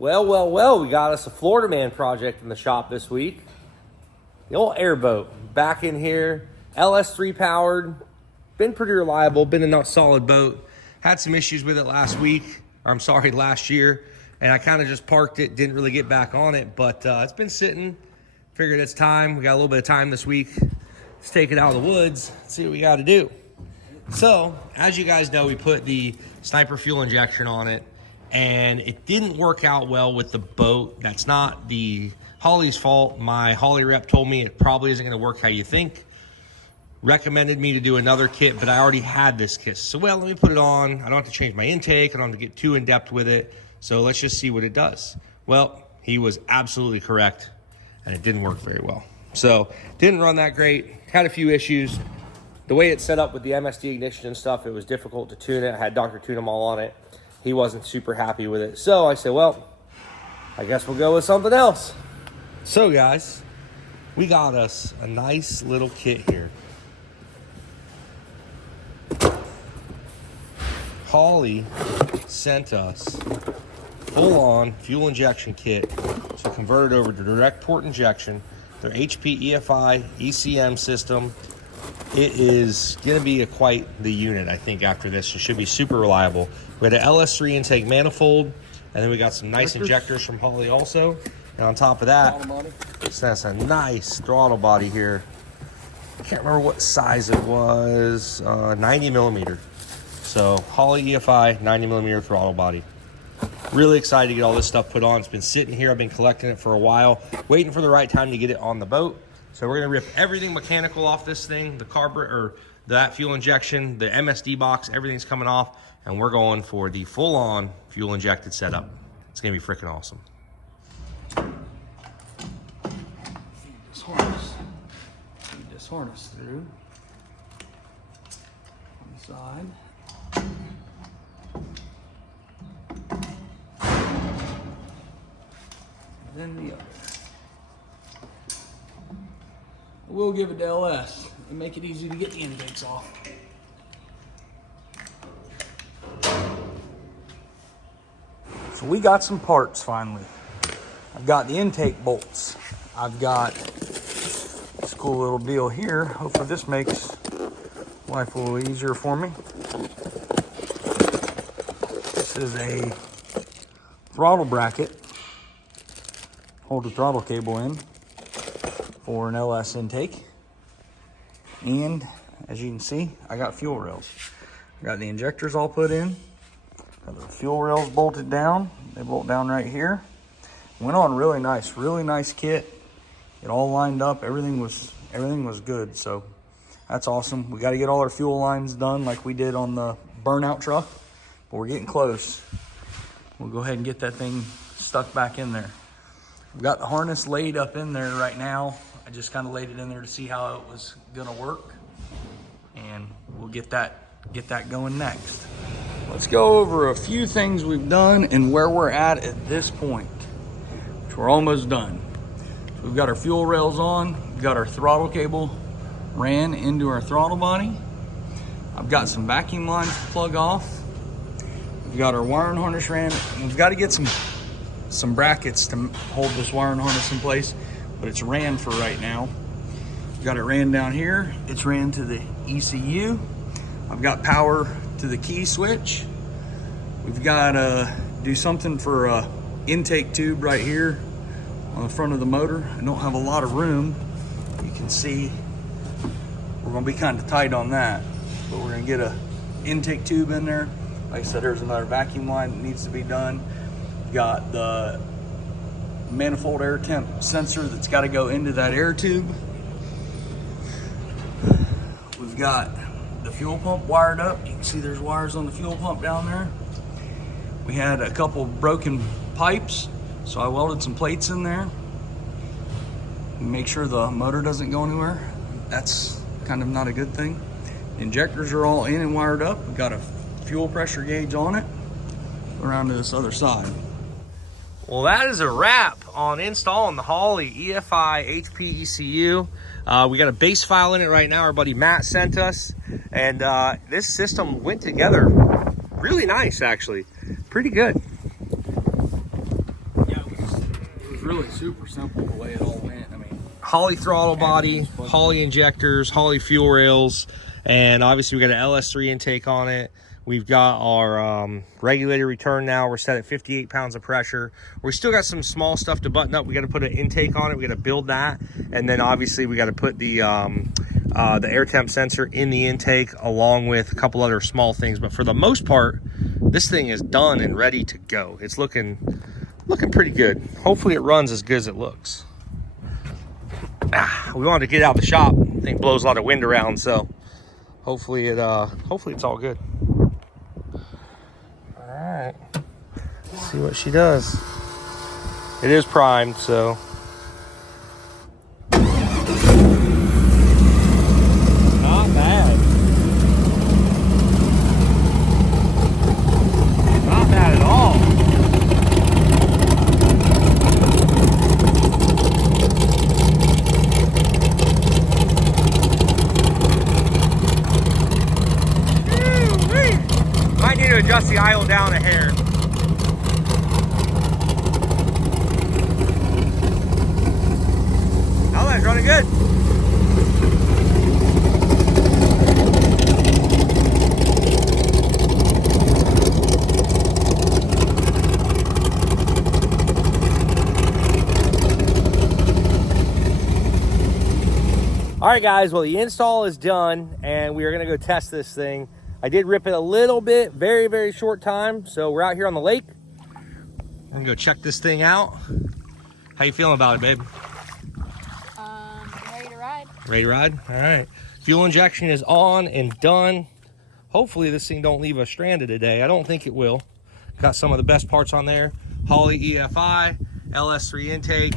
Well, we got us a Florida Man project in the shop this week. The old airboat back in here, LS3 Powered, been pretty reliable, been a solid boat. Had some issues with it last year, and I kind of just parked it, didn't really get back on it, but it's been sitting. Figured it's time. We got a little bit of time this week. Let's take it out of the woods, see what we got to do. So, as you guys know, we put the Sniper fuel injection on it, and it didn't work out well with the boat. That's not the Holley's fault. My Holley rep told me it probably isn't going to work how you think. Recommended me to do another kit, but I already had this kit. So, well, let me put it on. I don't have to change my intake. I don't have to get too in-depth with it. So let's just see what it does. Well, he was absolutely correct, and it didn't work very well. So, didn't run that great. Had a few issues. The way it's set up with the MSD ignition and stuff, it was difficult to tune it. I had Dr. Tune them all on it. He wasn't super happy with it. So I said, well, I guess we'll go with something else. So guys, we got us a nice little kit here. Holley sent us full-on fuel injection kit to convert it over to direct port injection. Their HP EFI ECM system. It is going to be quite the unit, I think, after this. It should be super reliable. We had an LS3 intake manifold, and then we got some nice injectors from Holley also. And on top of that, that's a nice throttle body here. I can't remember what size it was, 90 millimeter. So Holley EFI 90 millimeter throttle body. Really excited to get all this stuff put on. It's been sitting here. I've been collecting it for a while, waiting for the right time to get it on the boat. So we're gonna rip everything mechanical off this thing, the carburetor, or that fuel injection, the MSD box, everything's coming off, and we're going for the full-on fuel injected setup. It's gonna be freaking awesome. Feed this harness through on the side. And then the other. We'll give it to LS and make it easy to get the intakes off. So we got some parts finally. I've got the intake bolts. I've got this cool little deal here. Hopefully this makes life a little easier for me. This is a throttle bracket. Hold the throttle cable in for an LS intake. And as you can see, I got fuel rails. I got the injectors all put in. Got the fuel rails bolted down. They bolt down right here. Went on really nice kit. It all lined up. Everything was good. So that's awesome. We got to get all our fuel lines done like we did on the burnout truck, but we're getting close. We'll go ahead and get that thing stuck back in there. We've got the harness laid up in there right now. I just kind of laid it in there to see how it was gonna work, and we'll get that going next. Let's go over a few things we've done and where we're at this point, which we're almost done. So we've got our fuel rails on, we've got our throttle cable ran into our throttle body. I've got some vacuum lines to plug off. We've got our wiring harness ran, and we've got to get some brackets to hold this wiring harness in place, but it's ran for right now. We've got it ran down here. It's ran to the ECU. I've got power to the key switch. We've got to do something for a intake tube right here on the front of the motor. I don't have a lot of room. You can see we're gonna be kind of tight on that, but we're gonna get a intake tube in there. Like I said, there's another vacuum line that needs to be done. Got the manifold air temp sensor that's got to go into that air tube. We've got the fuel pump wired up. You can see there's wires on the fuel pump down there. We had a couple broken pipes, so I welded some plates in there. Make sure the motor doesn't go anywhere. That's kind of not a good thing. The injectors are all in and wired up. We've got a fuel pressure gauge on it. Around to this other side. Well, that is a wrap on installing the Holley EFI HP ECU. We got a base file in it right now. Our buddy Matt sent us, and this system went together really nice, actually. Pretty good. really super simple the way it all went. I mean, Holley throttle body, Holley injectors, Holley fuel rails, and obviously we got an LS3 intake on it. We've got our regulator return now. We're set at 58 pounds of pressure. We still got some small stuff to button up. We got to put an intake on it. We got to build that, and then obviously we got to put the air temp sensor in the intake, along with a couple other small things. But for the most part, this thing is done and ready to go. It's looking pretty good. Hopefully it runs as good as it looks. We wanted to get out of the shop. I think it blows a lot of wind around, so hopefully it's all good. All right, let's see what she does. It is primed, so not bad. Not bad at all. Might need to adjust the idle down a hair. Oh, that's running good. All right, guys, well, the install is done, and we are gonna go test this thing. I did rip it a little bit, very, very short time. So we're out here on the lake. I'm gonna go check this thing out. How you feeling about it, babe? Ready to ride. Ready to ride? All right. Fuel injection is on and done. Hopefully this thing don't leave us stranded today. I don't think it will. Got some of the best parts on there. Holley EFI, LS3 intake.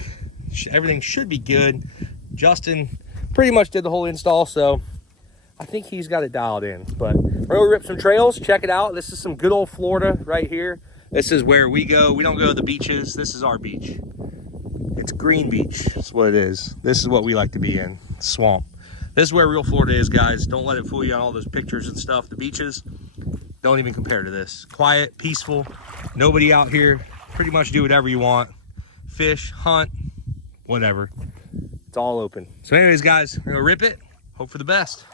Everything should be good. Justin pretty much did the whole install, so I think he's got it dialed in. But we're gonna rip some trails, check it out. This is some good old Florida right here. This is where we go. We don't go to the beaches. This is our beach. It's Green Beach, that's what it is. This is what we like to be in, swamp. This is where real Florida is, guys. Don't let it fool you on all those pictures and stuff. The beaches don't even compare to this. Quiet, peaceful, nobody out here. Pretty much do whatever you want. Fish, hunt, whatever. It's all open. So anyways, guys, we're gonna rip it. Hope for the best.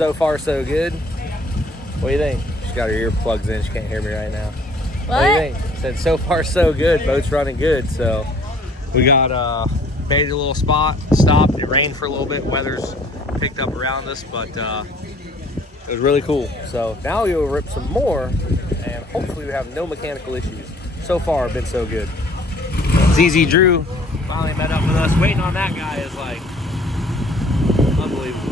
so far so good. What do you think? She's got her earplugs in. She can't hear me right now. What do you think? Said so far so good. Boat's running good. So we got baited a little spot, stopped. It rained for a little bit. Weather's picked up around us, but it was really cool. So now we'll rip some more, and hopefully we have no mechanical issues. So far, been so good. ZZ Drew finally met up with us. Waiting on that guy is like unbelievable.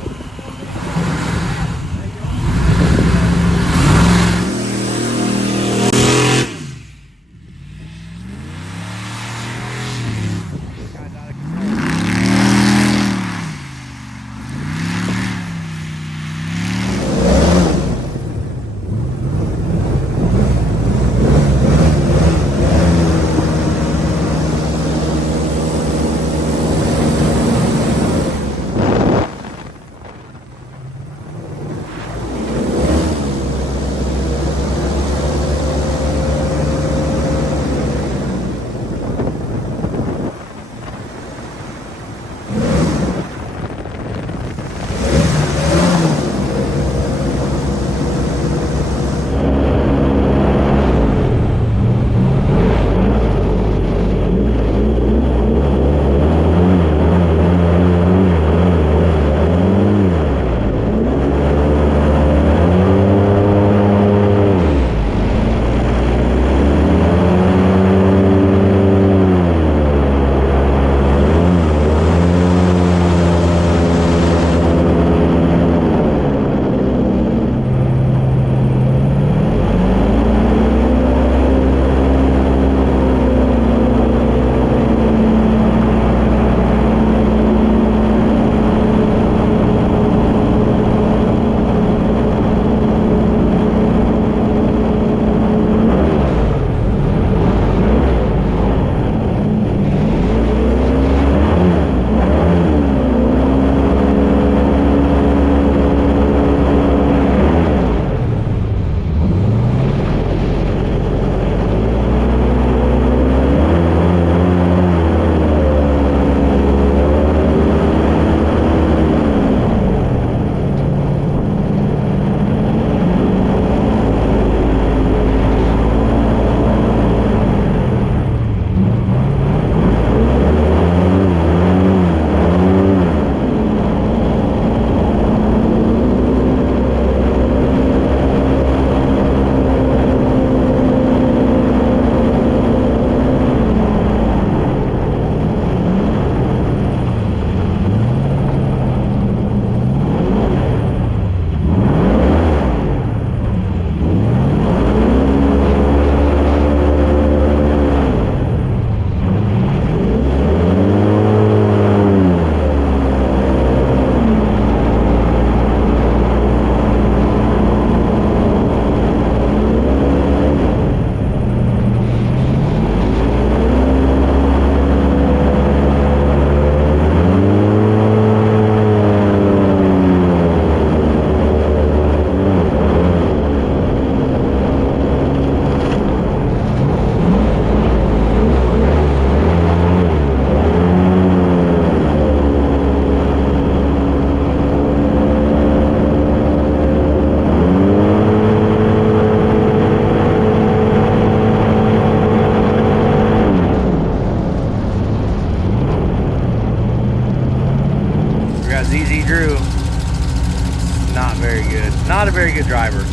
Not a very good driver.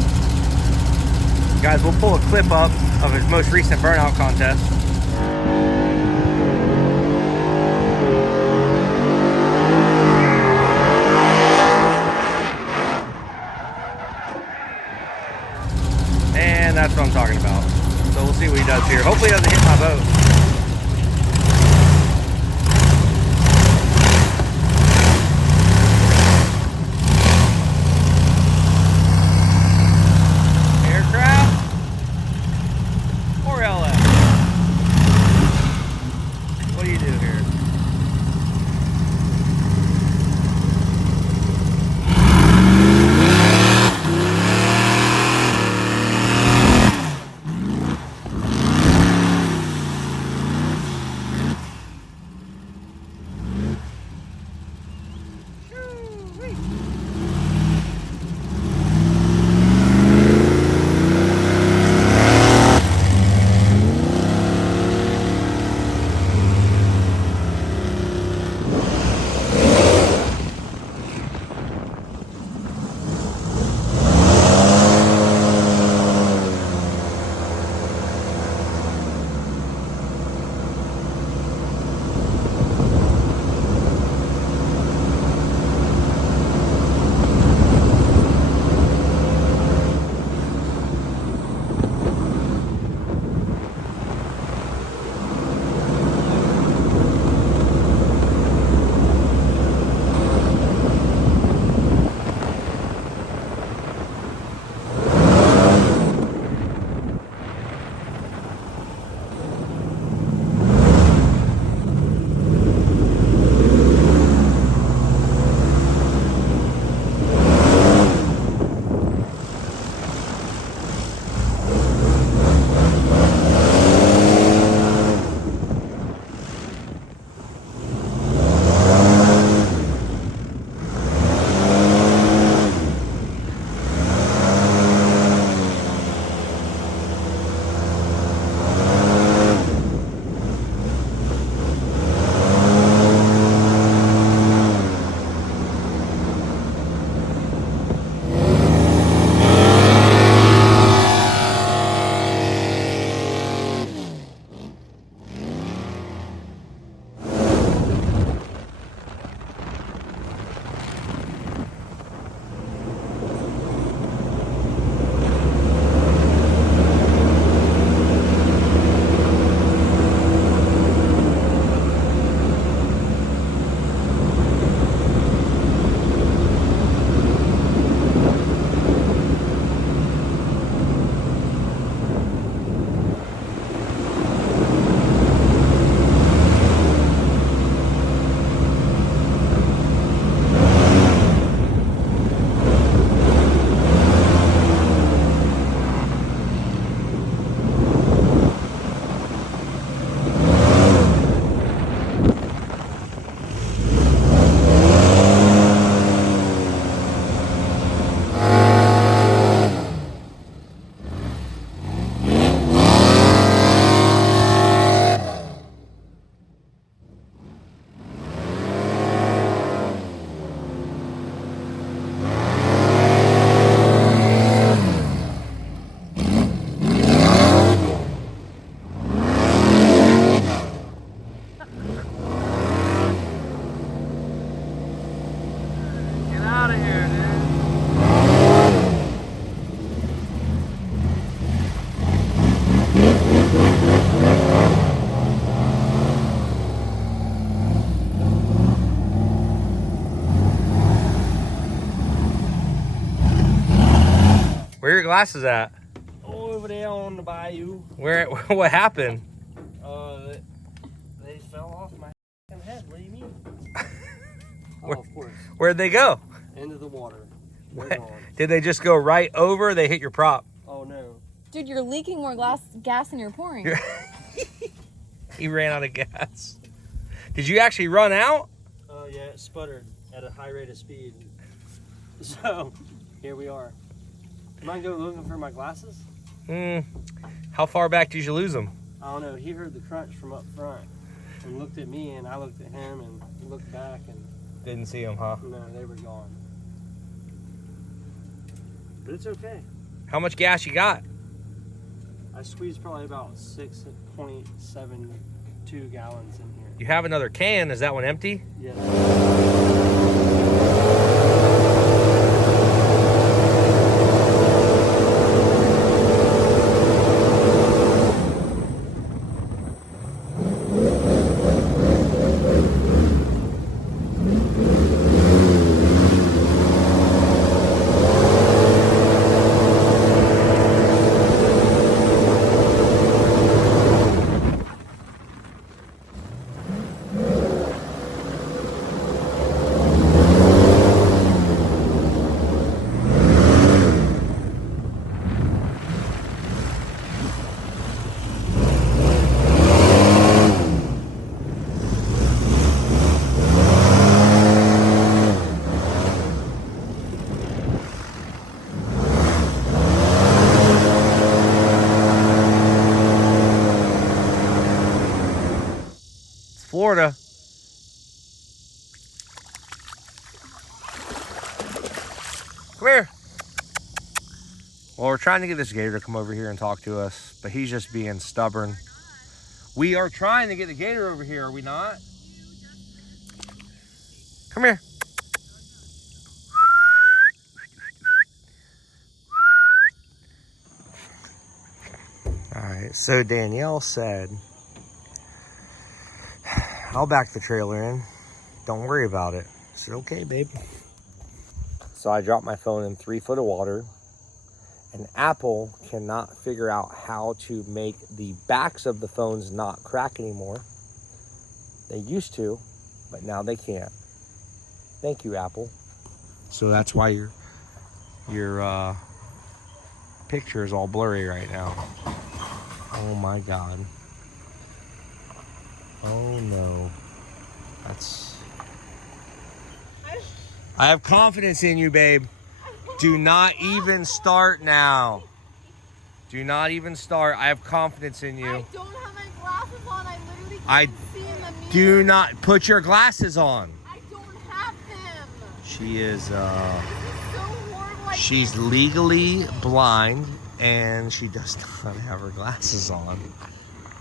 Guys, we'll pull a clip up of his most recent burnout contest. And that's what I'm talking about. So we'll see what he does here. Hopefully he doesn't hit my boat. glasses at? Oh, over there on the bayou. Where? What happened? They fell off my head. What do you mean? Oh, of course. Where'd they go? Into the water. They're gone. Did they just go right over? They hit your prop. Oh no. Dude, you're leaking more gas than you're pouring. He ran out of gas. Did you actually run out? Oh yeah, it sputtered at a high rate of speed. So here we are. Am I go looking for my glasses? How far back did you lose them? I don't know. He heard the crunch from up front and looked at me, and I looked at him and he looked back, and Didn't see them, huh? no, they were gone. But it's okay. How much gas you got? I squeezed probably about 6.72 gallons in here. You have another can. Is that one empty? Yeah. Florida. Come here. Well, we're trying to get this gator to come over here and talk to us, but he's just being stubborn. We are trying to get the gator over here, are we not? Come here. All right, so Danielle said, I'll back the trailer in. Don't worry about it. I said, okay, babe. So I dropped my phone in 3 foot of water, and Apple cannot figure out how to make the backs of the phones not crack anymore. They used to, but now they can't. Thank you, Apple. So that's why your picture is all blurry right now. Oh my God. Oh no. I have confidence in you, babe. Do not even start now. Do not even start. I have confidence in you. I don't have my glasses on. I literally can't I see in the mirror. Do not put your glasses on. I don't have them. She is, This is so horrible. she's legally blind and she does not have her glasses on.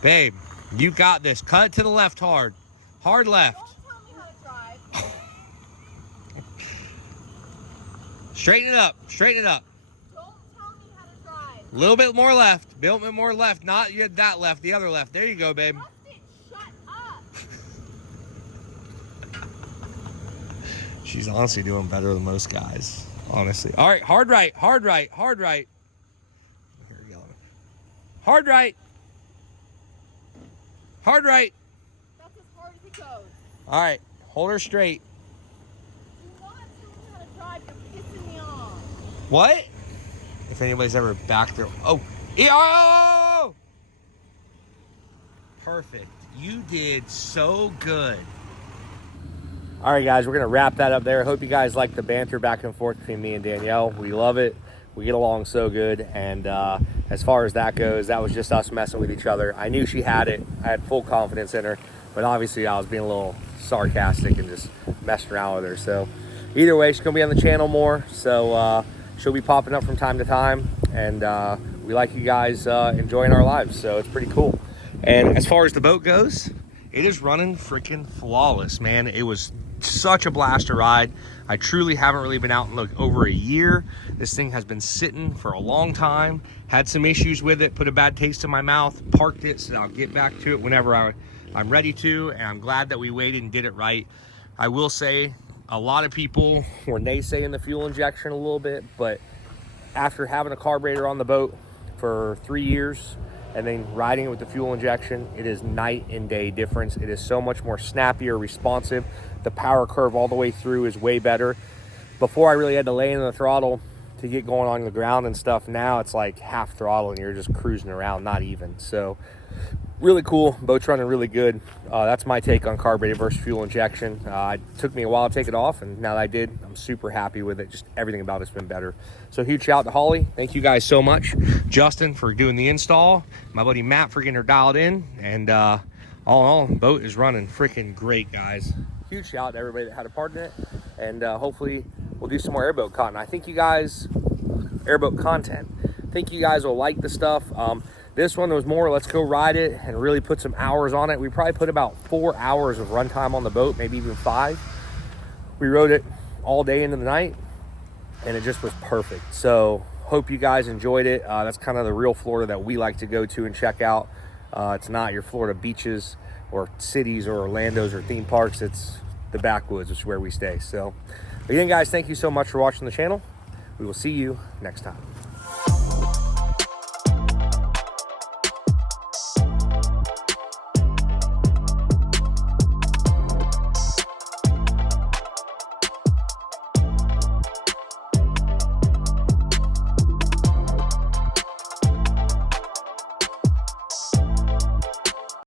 Babe, you got this. Cut it to the left hard. Hard left. Don't tell me how to drive. Straighten it up. Straighten it up. Don't tell me how to drive. A little bit more left. A little bit more left. Not that left. The other left. There you go, babe. Justin, shut up. She's honestly doing better than most guys. Honestly. All right. Hard right. Hard right. Hard right. Here we go. Hard right. Hard right. That's as hard as it goes. All right. Hold her straight. Do not tell me how to drive. You're pissing me off. What? If anybody's ever back there. Oh. Oh! Perfect. You did so good. All right, guys, we're going to wrap that up there. Hope you guys like the banter back and forth between me and Danielle. We love it. We get along so good. And as far as that goes, that was just us messing with each other. I knew she had it. I had full confidence in her. But obviously, I was being a little sarcastic and just messing around with her. So either way, she's going to be on the channel more. So she'll be popping up from time to time. And we like you guys enjoying our lives. So it's pretty cool. And as far as the boat goes, it is running freaking flawless, man. It was such a blast to ride. I truly haven't really been out in over a year. This thing has been sitting for a long time. Had some issues with it, put a bad taste in my mouth, parked it, so I'll get back to it whenever I'm ready to, and I'm glad that we waited and did it right. I will say a lot of people were naysaying the fuel injection a little bit, but after having a carburetor on the boat for 3 years and then riding it with the fuel injection, it is night and day difference. It is so much more snappier, responsive. The power curve all the way through is way better. Before, I really had to lay in the throttle to get going on the ground and stuff. Now it's like half throttle and you're just cruising around, not even. So really cool. Boat's running really good. That's my take on carbureted versus fuel injection. It took me a while to take it off, and now that I did, I'm super happy with it. Just everything about it's been better. So huge shout out to Holly. Thank you guys so much. Justin for doing the install. My buddy Matt for getting her dialed in. And all in all, the boat is running freaking great, guys. Huge shout out to everybody that had a part in it. And hopefully we'll do some more airboat content. I think you guys, airboat content, I think you guys will like the stuff. This one was more, let's go ride it and really put some hours on it. We probably put about 4 hours of runtime on the boat, maybe even 5. We rode it all day into the night, and it just was perfect. So hope you guys enjoyed it. That's kind of the real Florida that we like to go to and check out. It's not your Florida beaches or cities or Orlando's or theme parks. It's the backwoods, which is where we stay. So again, guys, thank you so much for watching the channel. We will see you next time.